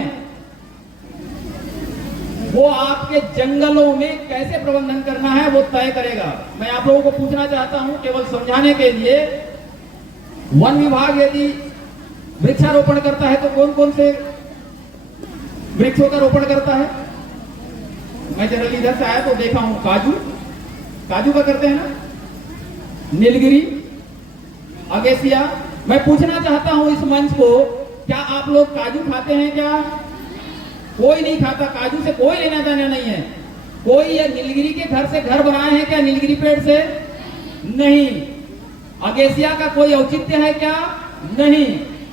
वो आपके जंगलों में कैसे प्रबंधन करना है वो तय करेगा। मैं आप लोगों को पूछना चाहता हूं, केवल समझाने के लिए, वन विभाग यदि वृक्षारोपण करता है तो कौन कौन से वृक्षों का रोपण करता है? मैं जनरली इधर से आया तो देखा हूं, काजू का करते हैं ना, नीलगिरी, अगेसिया। मैं पूछना चाहता हूं इस मंच को, क्या आप लोग काजू खाते हैं क्या? कोई नहीं खाता। काजू से कोई लेना देना नहीं है। कोई ये नीलगिरी के घर से घर बनाए हैं क्या? नीलगिरी पेड़ से नहीं। अगेसिया का कोई औचित्य है क्या? नहीं।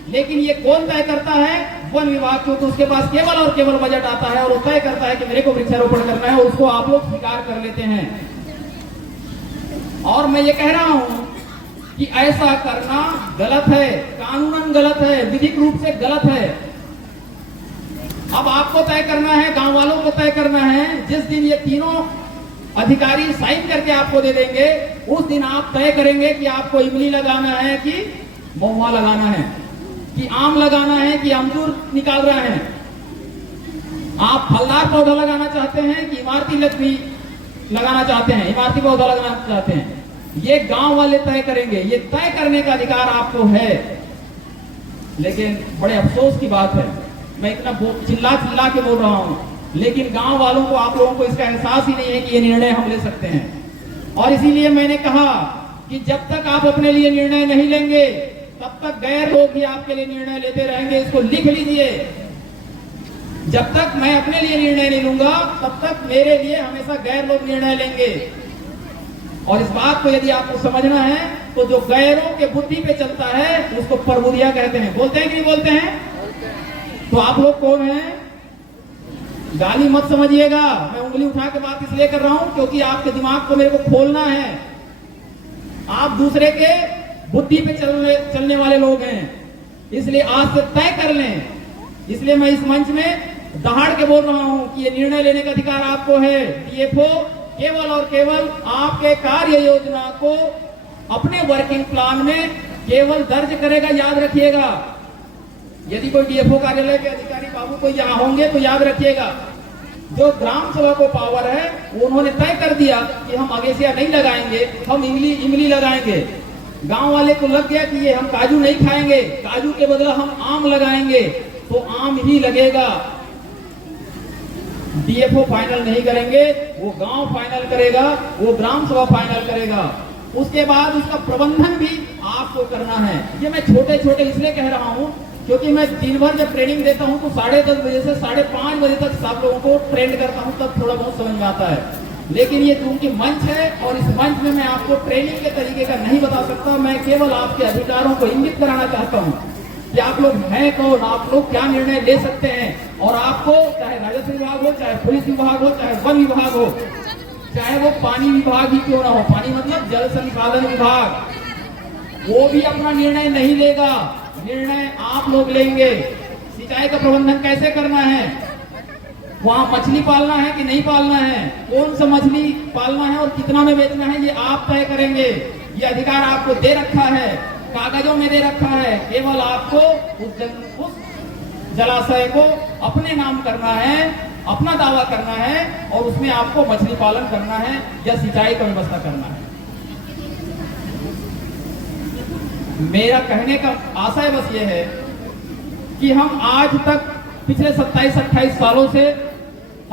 लेकिन ये कौन तय करता है? वन विभाग, क्योंकि उसके पास केवल और केवल बजट आता है और वो तय करता है कि मेरे को वृक्षारोपण करना है, और उसको आप लोग स्वीकार कर लेते हैं। और मैं ये कह रहा हूं कि ऐसा करना गलत है, कानूनन गलत है, विधिक रूप से गलत है। अब आपको तय करना है, गांव वालों को तय करना है। जिस दिन ये तीनों अधिकारी साइन करके आपको दे देंगे, उस दिन आप तय करेंगे कि आपको इमली लगाना है कि महुआ लगाना है, कि आम लगाना है कि अमरूद निकाल रहे हैं, आप फलदार पौधा लगाना चाहते हैं कि इमारती लकड़ी लगाना चाहते हैं, इमारती पौधा लगाना चाहते हैं, ये गांव वाले तय करेंगे। ये तय करने का अधिकार आपको है। लेकिन बड़े अफसोस की बात है, मैं इतना चिल्ला चिल्ला के बोल रहा हूं, लेकिन गांव वालों को, आप लोगों को इसका एहसास ही नहीं है कि ये निर्णय हम ले सकते हैं। और इसीलिए मैंने कहा कि जब तक आप अपने लिए निर्णय नहीं लेंगे, तब तक गैर लोग भी आपके लिए निर्णय लेते रहेंगे। इसको लिख लीजिए, जब तक मैं अपने लिए निर्णय नहीं लूंगा, तब तक मेरे लिए हमेशा गैर लोग निर्णय लेंगे। और इस बात को यदि आपको समझना है, तो जो गैरों के बुद्धि पे चलता है उसको प्रबुद्धिया कहते हैं। बोलते हैं कि नहीं बोलते हैं? तो आप लोग कौन हैं? गाली मत समझिएगा, मैं उंगली उठा के बात इसलिए कर रहा हूं क्योंकि आपके दिमाग को मेरे को खोलना है। आप दूसरे के बुद्धि पे चलने वाले लोग हैं, इसलिए आज से तय कर लें। इसलिए मैं इस मंच में दहाड़ के बोल रहा हूं कि ये निर्णय लेने का अधिकार आपको है। डीएफओ केवल और केवल आपके कार्य योजना को अपने वर्किंग प्लान में केवल दर्ज करेगा। याद रखिएगा, यदि कोई डीएफओ कार्यालय के अधिकारी बाबू को यहाँ होंगे तो याद रखिएगा, जो ग्राम सभा को पावर है उन्होंने तय कर दिया कि हम अगेसिया नहीं लगाएंगे, हम इमली लगाएंगे। गांव वाले को लग गया कि ये हम काजू नहीं खाएंगे, काजू के बदला हम आम लगाएंगे, तो आम ही लगेगा। डीएफओ फाइनल नहीं करेंगे, वो गांव फाइनल करेगा, वो ग्राम सभा फाइनल करेगा। उसके बाद उसका प्रबंधन भी आपको करना है। ये मैं छोटे छोटे इसलिए कह रहा हूं क्योंकि मैं दिन भर जब ट्रेनिंग देता हूं तो 10:30 बजे से 5:30 बजे तक सब लोगों को ट्रेन करता हूं, तब थोड़ा बहुत समझ में आता है। लेकिन ये चूंकि मंच है और इस मंच में मैं आपको ट्रेनिंग के तरीके का नहीं बता सकता, मैं केवल आपके अधिकारों को इंगित कराना चाहता हूँ कि आप लोग हैं कौन, आप लोग क्या निर्णय ले सकते हैं। और आपको चाहे राजस्व विभाग हो, चाहे पुलिस विभाग हो, चाहे वन विभाग हो, चाहे वो पानी विभाग ही क्यों ना हो, पानी मतलब जल संसाधन विभाग, वो भी अपना निर्णय नहीं लेगा, निर्णय आप लोग लेंगे। सिंचाई का प्रबंधन कैसे करना है, वहां मछली पालना है कि नहीं पालना है, कौन सा मछली पालना है और कितना में बेचना है, ये आप तय करेंगे। ये अधिकार आपको दे रखा है, कागजों में दे रखा है। केवल आपको उस जलाशय को अपने नाम करना है, अपना दावा करना है और उसमें आपको मछली पालन करना है या सिंचाई का व्यवस्था करना है। मेरा कहने का आशय बस ये है कि हम आज तक पिछले 27-28 सालों से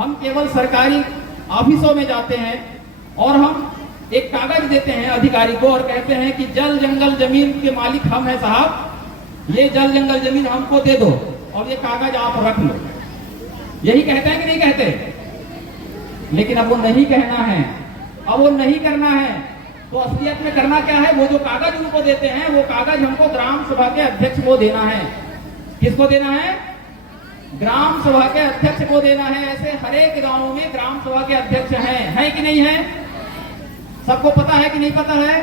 हम केवल सरकारी ऑफिसों में जाते हैं और हम एक कागज देते हैं अधिकारी को और कहते हैं कि जल जंगल जमीन के मालिक हम हैं साहब, ये जल जंगल जमीन हमको दे दो और ये कागज आप रख लो। यही कहते हैं कि नहीं कहते? लेकिन अब वो नहीं कहना है, अब वो नहीं करना है, तो असलियत में करना क्या है? वो जो कागज उनको देते हैं वो कागज हमको ग्राम सभा के अध्यक्ष को देना है। किसको देना है? ग्राम सभा के अध्यक्ष को देना है। ऐसे हर एक गांव में ग्राम सभा के अध्यक्ष हैं कि नहीं है? सबको पता है कि नहीं पता है?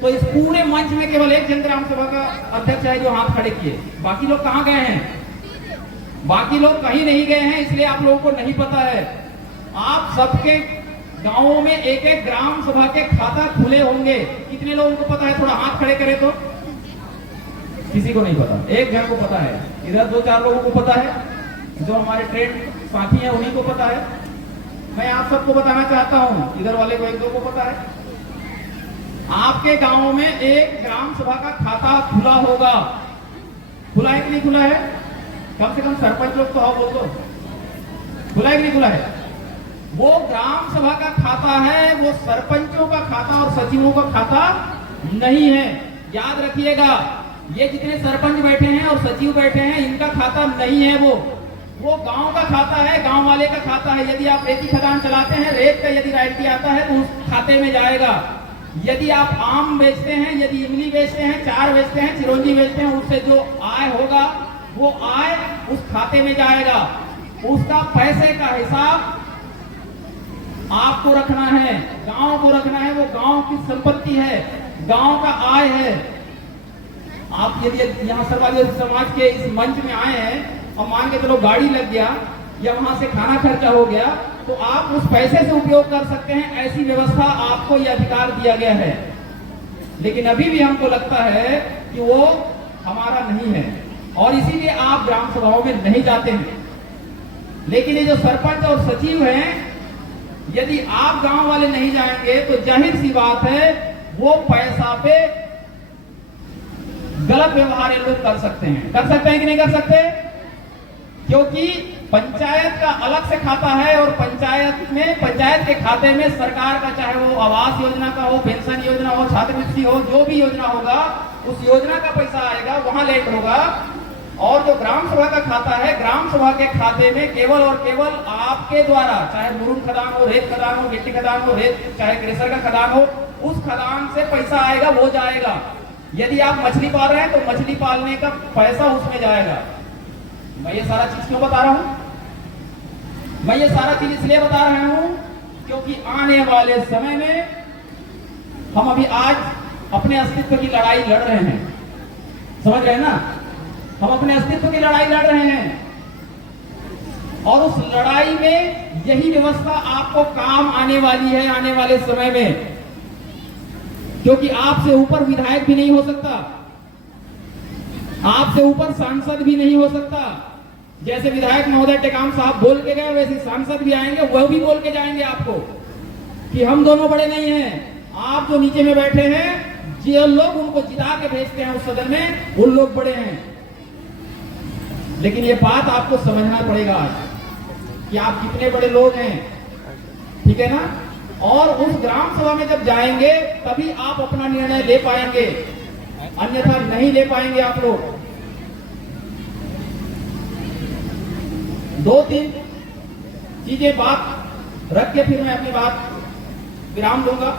तो इस पूरे मंच में केवल एक जन ग्राम सभा का अध्यक्ष है जो हाथ खड़े किए, बाकी लोग कहां गए हैं? बाकी लोग कहीं नहीं गए हैं, इसलिए आप लोगों को नहीं पता है। आप सबके गांवों में एक एक ग्राम सभा के खाता खुले होंगे। कितने लोगों को पता है? थोड़ा हाथ खड़े करें तो। किसी को नहीं पता, एक जन को पता है। इधर 2-4 लोगों को पता है, जो हमारे ट्रेन साथी हैं उन्हीं को पता है। मैं आप सबको बताना चाहता हूं, इधर वाले को 1-2 को पता है। आपके गांव में एक ग्राम सभा का खाता खुला होगा। खुला है कि नहीं खुला है? कम से कम सरपंच लोग तो आओ बोल दो, खुला है कि नहीं खुला है? वो ग्राम सभा का खाता है, वो सरपंचों का खाता और सचिवों का खाता नहीं है। याद रखिएगा, ये जितने सरपंच बैठे हैं और सचिव बैठे हैं, इनका खाता नहीं है। वो गांव का खाता है, गांव वाले का खाता है। यदि आप रेती खदान चलाते हैं, रेत का यदि रॉयल्टी आता है तो उस खाते में जाएगा। यदि आप आम बेचते हैं, यदि इमली बेचते हैं, चार बेचते हैं, चिरौंजी बेचते हैं, उससे जो आय होगा वो आय उस खाते में जाएगा। उसका पैसे का हिसाब आपको रखना है, गांव को रखना है। वो गांव की संपत्ति है, गांव का आय है। आप यदि यहाँ सर्वाधिक समाज के इस मंच में आए हैं और मान के चलो गाड़ी लग गया या वहां से खाना खर्चा हो गया तो आप उस पैसे से उपयोग कर सकते हैं, ऐसी व्यवस्था आपको यह अधिकार दिया गया है। लेकिन अभी भी हमको लगता है कि वो हमारा नहीं है और इसीलिए आप ग्राम सभाओं में नहीं जाते हैं। लेकिन ये जो सरपंच और सचिव हैं, यदि आप गांव वाले नहीं जाएंगे तो जाहिर सी बात है वो पैसा पे गलत व्यवहार ये लोग कर सकते हैं कि नहीं कर सकते? क्योंकि पंचायत का अलग से खाता है और पंचायत के खाते में सरकार का, चाहे वो आवास योजना का हो, पेंशन योजना हो, छात्रवृत्ति हो, जो भी योजना होगा उस योजना का पैसा आएगा, वहां लेट होगा। और जो ग्राम सभा का खाता है, ग्राम सभा के खाते में केवल और केवल आपके द्वारा, चाहे मुरुम खदान हो, रेत खदान हो, गिट्टी खदान हो, रेत चाहे क्रेशर का खदान हो, उस खदान से पैसा आएगा, वो जाएगा। यदि आप मछली पाल रहे हैं तो मछली पालने का पैसा उसमें जाएगा। मैं ये सारा चीज क्यों बता रहा हूं? मैं ये सारा चीज इसलिए बता रहा हूं क्योंकि आने वाले समय में हम अभी आज अपने अस्तित्व की लड़ाई लड़ रहे हैं, समझ रहे हैं ना? हम अपने अस्तित्व की लड़ाई लड़ रहे हैं और उस लड़ाई में यही व्यवस्था आपको काम आने वाली है आने वाले समय में, क्योंकि आपसे ऊपर विधायक भी नहीं हो सकता, आपसे ऊपर सांसद भी नहीं हो सकता। जैसे विधायक महोदय टेकाम साहब बोल के गए, वैसे सांसद भी आएंगे, वह भी बोल के जाएंगे आपको कि हम दोनों बड़े नहीं हैं, आप जो नीचे में बैठे हैं, जो लोग उनको जिता के भेजते हैं उस सदन में, उन लोग बड़े हैं। लेकिन ये बात आपको समझना पड़ेगा आज कि आप कितने बड़े लोग हैं, ठीक है ना? और उस ग्राम सभा में जब जाएंगे तभी आप अपना निर्णय ले पाएंगे, अन्यथा नहीं ले पाएंगे आप लोग। 2-3 चीजें बात रख के फिर मैं अपनी बात विराम दूंगा।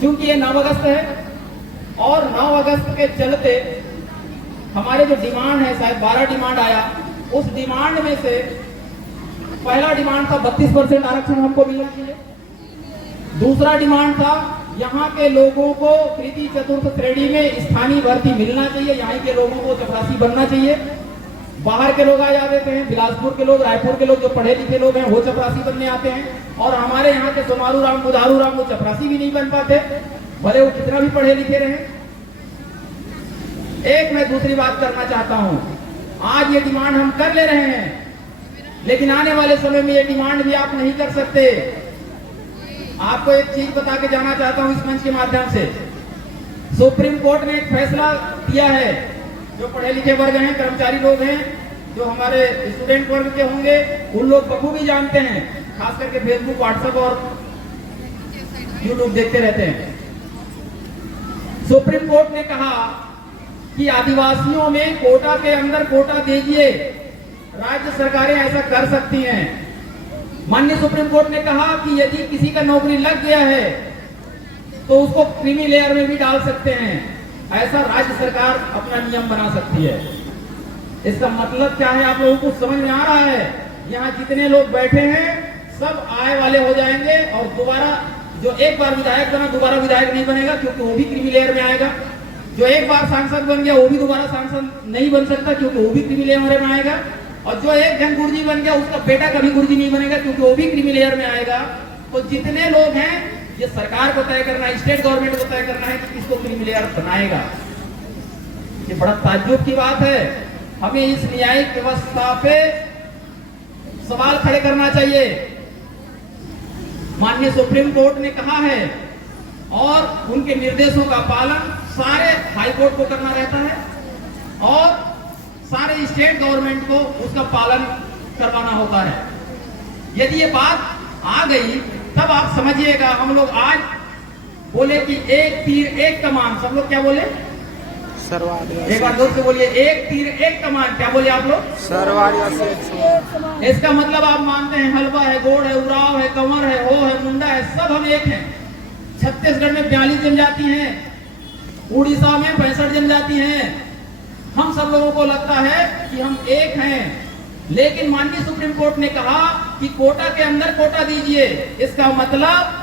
क्योंकि ये 9 अगस्त है और 9 अगस्त के चलते हमारे जो डिमांड है, शायद 12 डिमांड आया, उस डिमांड में से पहला डिमांड था 32% आरक्षण हमको मिलना चाहिए। दूसरा डिमांड था यहाँ के लोगों को तृतीय चतुर्थ श्रेणी में स्थानीय भर्ती मिलना चाहिए, यहाँ के लोगों को चपरासी बनना चाहिए। बाहर के लोग आ जाते हैं, बिलासपुर के लोग, रायपुर के लोग, जो पढ़े लिखे लोग हैं वो चपरासी बनने आते हैं, और हमारे यहाँ के सोमारू राम, बुधारू राम वो चपरासी भी नहीं बन पाते, भले वो कितना भी पढ़े लिखे रहे। एक मैं दूसरी बात करना चाहता हूं, आज ये डिमांड हम कर ले रहे हैं, लेकिन आने वाले समय में ये डिमांड भी आप नहीं कर सकते। आपको एक चीज बता के जाना चाहता हूं इस मंच के माध्यम से, सुप्रीम कोर्ट ने एक फैसला दिया है, जो पढ़े लिखे वर्ग हैं, कर्मचारी लोग हैं, जो हमारे स्टूडेंट वर्ग के होंगे, उन लोग बखूबी जानते हैं, खास करके फेसबुक, व्हाट्सएप और यूट्यूब देखते रहते हैं। सुप्रीम कोर्ट ने कहा कि आदिवासियों में कोटा के अंदर कोटा दीजिए, राज्य सरकारें ऐसा कर सकती हैं। माननीय सुप्रीम कोर्ट ने कहा कि यदि किसी का नौकरी लग गया है तो उसको क्रीमी लेयर में भी डाल सकते हैं, ऐसा राज्य सरकार अपना नियम बना सकती है। इसका मतलब क्या है आप लोगों को समझ में आ रहा है? यहाँ जितने लोग बैठे हैं सब आय वाले हो जाएंगे और दोबारा जो एक बार विधायक बना दोबारा विधायक नहीं बनेगा, क्योंकि वो भी क्रीमी लेयर में आएगा। जो एक बार सांसद बन गया वो भी दोबारा सांसद नहीं बन सकता, क्योंकि वो भी क्रीमी लेयर में आएगा। और जो एक जन गुरुजी बन गया उसका बेटा कभी गुरुजी नहीं बनेगा, क्योंकि वो भी क्रीमी लेयर में आएगा। तो जितने लोग हैं ये सरकार को तय करना है, स्टेट गवर्नमेंट को तय करना है कि किसको क्रीमी लेयर बनाएगा। ये बड़ा ताज्जुब की बात है। हमें इस न्यायिक व्यवस्था पे सवाल खड़े करना चाहिए। माननीय सुप्रीम कोर्ट ने कहा है और उनके निर्देशों का पालन सारे हाई कोर्ट को करना रहता है और सारे स्टेट गवर्नमेंट को उसका पालन करवाना होता है। यदि ये बात आ गई तब आप समझिएगा। हम लोग आज बोले कि एक तीर एक कमान, सब लोग क्या बोले? एक बार जोर से बोलिए, एक तीर एक कमान। क्या बोले आप लोग? सर्वआदिवासी। इसका मतलब आप मानते हैं हलवा है, गोड़ है, उराव है, कंवर है, हो है, मुंडा है, सब हम एक हैं। छत्तीसगढ़ में 42 जनजाति हैं, उड़ीसा में 65 जनजाति हैं। हम सब लोगों को लगता है कि हम एक हैं, लेकिन माननीय सुप्रीम कोर्ट ने कहा कि कोटा के अंदर कोटा दीजिए। इसका मतलब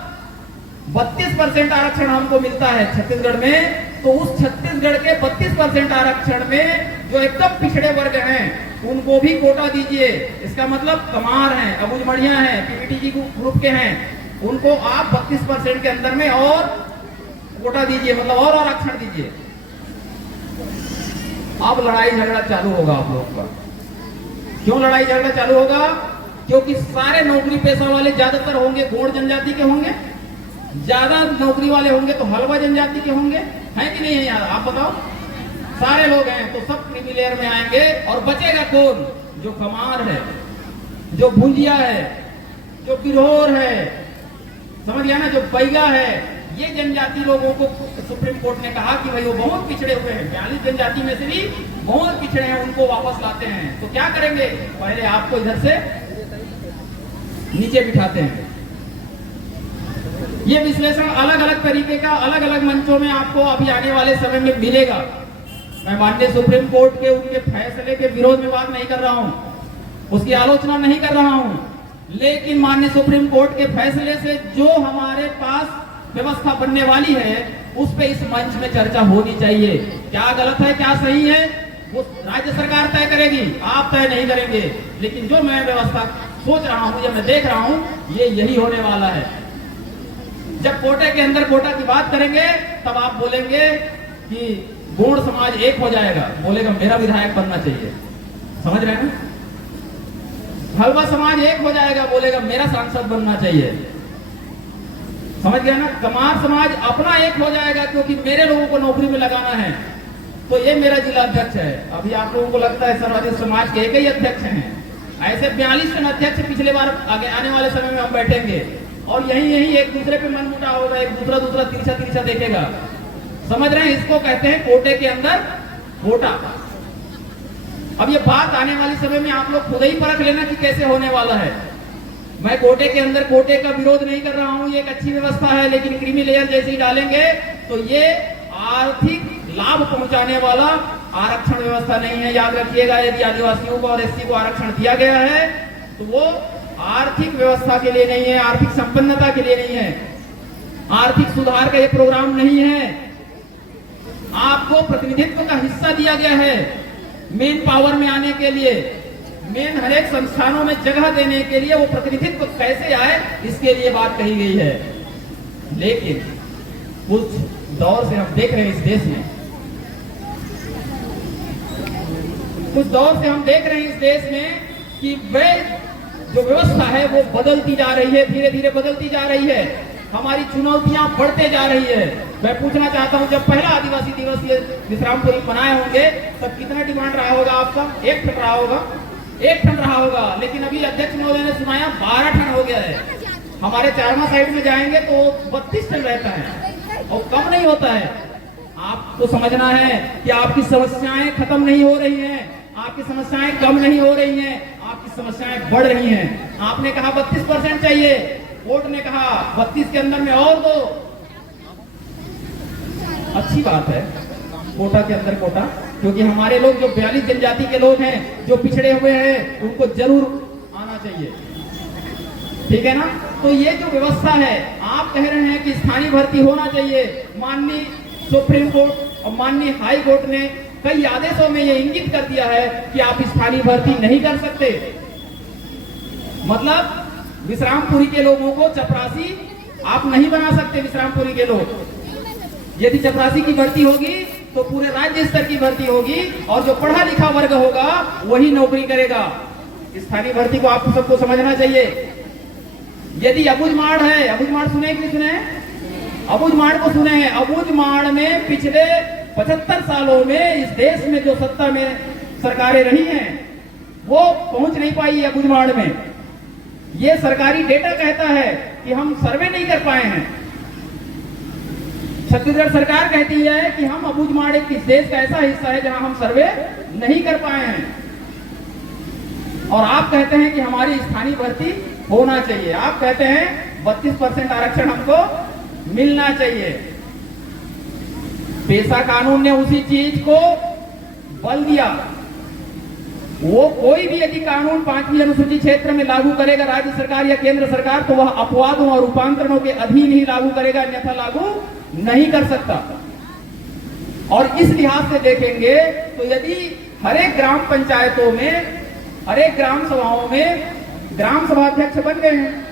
32% आरक्षण हमको मिलता है छत्तीसगढ़ में, तो उस छत्तीसगढ़ के 32% आरक्षण में जो एकदम पिछड़े वर्ग हैं उनको भी कोटा दीजिए। इसका मतलब कमार हैं, अबुझमड़िया हैं, पीवीटी ग्रुप के हैं, उनको आप 32% के अंदर में और कोटा दीजिए, मतलब और आरक्षण दीजिए। अब लड़ाई झगड़ा चालू होगा आप लोगों का। क्यों लड़ाई झगड़ा चालू होगा? क्योंकि सारे नौकरी पेशा वाले ज्यादातर होंगे गौड़ जनजाति के होंगे, ज्यादा नौकरी वाले होंगे तो हलवा जनजाति के होंगे, है कि नहीं है यार? आप बताओ। सारे लोग हैं तो सब क्रीमी लेयर में आएंगे और बचेगा कौन? जो कमार है, जो भुंजिया है, जो बिरहोर है, समझ गया ना, जो बैगा है। ये जनजाति लोगों को सुप्रीम कोर्ट ने कहा कि भाई वो बहुत पिछड़े हुए हैं, 42 जनजाति में से भी बहुत पिछड़े हैं, उनको वापस लाते हैं। तो क्या करेंगे? पहले आपको इधर से नीचे बिठाते हैं। ये विश्लेषण अलग अलग तरीके का अलग अलग मंचों में आपको अभी आने वाले समय में मिलेगा। मैं माननीय सुप्रीम कोर्ट के उनके फैसले के विरोध में बात नहीं कर रहा हूं, उसकी आलोचना नहीं कर रहा हूं, लेकिन माननीय सुप्रीम कोर्ट के फैसले से जो हमारे पास व्यवस्था बनने वाली है उस पे इस मंच में चर्चा होनी चाहिए। क्या गलत है, क्या सही है, वो राज्य सरकार तय करेगी, आप तय नहीं करेंगे। लेकिन जो मैं व्यवस्था सोच रहा हूं, या मैं देख रहा हूं, ये यही होने वाला है। जब कोटे के अंदर कोटा की बात करेंगे तब आप बोलेंगे कि गौड़ समाज एक हो जाएगा, बोलेगा मेरा विधायक बनना चाहिए, समझ रहे हैं ना। हलवा समाज एक हो जाएगा, बोलेगा मेरा सांसद बनना चाहिए, समझ गया ना। कमार समाज अपना एक हो जाएगा क्योंकि मेरे लोगों को नौकरी में लगाना है, तो ये मेरा जिला अध्यक्ष है। अभी आप लोगों को लगता है सर्वाधिक समाज के एक ही अध्यक्ष हैं, ऐसे 42 जन अध्यक्ष पिछले बार आगे आने वाले समय में हम बैठेंगे और यही एक दूसरे पे मन मुटा होगा, एक दूसरा तिरछा देखेगा, समझ रहे हैं। इसको कहते हैं कोटे के अंदर कोटा। अब ये बात आने वाले समय में आप लोग खुद ही परख लेना कि कैसे होने वाला है। मैं कोटे के अंदर कोटे का विरोध नहीं कर रहा हूं, ये एक अच्छी व्यवस्था है, लेकिन क्रीमी लेयर जैसे ही डालेंगे तो ये आर्थिक लाभ पहुंचाने वाला आरक्षण व्यवस्था नहीं है। याद रखिएगा, यदि आदिवासियों को और एससी को आरक्षण दिया गया है तो वो आर्थिक व्यवस्था के लिए नहीं है, आर्थिक संपन्नता के लिए नहीं है, आर्थिक सुधार का ये प्रोग्राम नहीं है। आपको प्रतिनिधित्व का हिस्सा दिया गया है, मेन पावर में आने के लिए, मेन हर एक संस्थानों में जगह देने के लिए। वो प्रतिनिधित्व कैसे आए इसके लिए बात कही गई है। लेकिन कुछ दौर से हम देख रहे हैं इस देश में, कुछ दौर से हम देख रहे हैं इस देश में कि वे जो व्यवस्था है वो बदलती जा रही है, धीरे धीरे बदलती जा रही है। हमारी चुनौतियां बढ़ते जा रही है। मैं पूछना चाहता हूं, जब पहला आदिवासी दिवस ये विश्रामपुरी मनाए होंगे तब कितना डिमांड रहा होगा आपका? 1 टन रहा होगा, 1 टन रहा होगा। लेकिन अभी अध्यक्ष महोदय ने सुनाया 12 टन हो गया है। हमारे चारमा साइड में जाएंगे तो 32 टन रहता है और कम नहीं होता है। आपको समझना है कि आपकी समस्याएं खत्म नहीं हो रही हैं, आपकी समस्याएं कम नहीं हो रही हैं, आपकी समस्याएं बढ़ रही हैं। आपने कहा 32% चाहिए, कोर्ट ने कहा 32 के अंदर में और दो। अच्छी बात है कोटा के अंदर कोटा, क्योंकि हमारे लोग जो 42 जनजाति के लोग हैं, जो पिछड़े हुए हैं, उनको जरूर आना चाहिए, ठीक है ना। तो ये जो व्यवस्था है, आप कह रहे हैं कि स्थानीय भर्ती होना चाहिए। माननीय सुप्रीम कोर्ट और माननीय हाई कोर्ट ने कई आदेशों में ये इंगित कर दिया है कि आप स्थानीय भर्ती नहीं कर सकते। मतलब विश्रामपुरी के लोगों को चपरासी आप नहीं बना सकते। विश्रामपुरी के लोग, यदि चपरासी की भर्ती होगी तो पूरे राज्य स्तर की भर्ती होगी और जो पढ़ा लिखा वर्ग होगा वही नौकरी करेगा। स्थानीय भर्ती को आपको सबको समझना चाहिए। यदि अबुझमाड़ है, अबुझमाड़ सुने कि नहीं सुने? अबुझमाड़ को सुने हैं। अबुझमाड़ में पिछले 75 सालों में इस देश में जो सत्ता में सरकारें रही हैं वो पहुंच नहीं पाई अबुझमाड़ में। ये सरकारी डेटा कहता है कि हम सर्वे नहीं कर पाए हैं। छत्तीसगढ़ सरकार कहती है कि हम अबुझमाड़ एक इस देश का ऐसा हिस्सा है जहां हम सर्वे नहीं कर पाए हैं, और आप कहते हैं कि हमारी स्थानीय भर्ती होना चाहिए। आप कहते हैं 32% आरक्षण हमको मिलना चाहिए। पेशा कानून ने उसी चीज को बल दिया। वो कोई भी यदि कानून 5वीं अनुसूची क्षेत्र में लागू करेगा राज्य सरकार या केंद्र सरकार, तो वह अपवादों और रूपांतरणों के अधीन ही लागू करेगा, अन्यथा लागू नहीं कर सकता। और इस लिहाज से देखेंगे तो यदि हर एक ग्राम पंचायतों में, हर एक ग्राम सभाओं में ग्राम सभा अध्यक्ष बन गए हैं।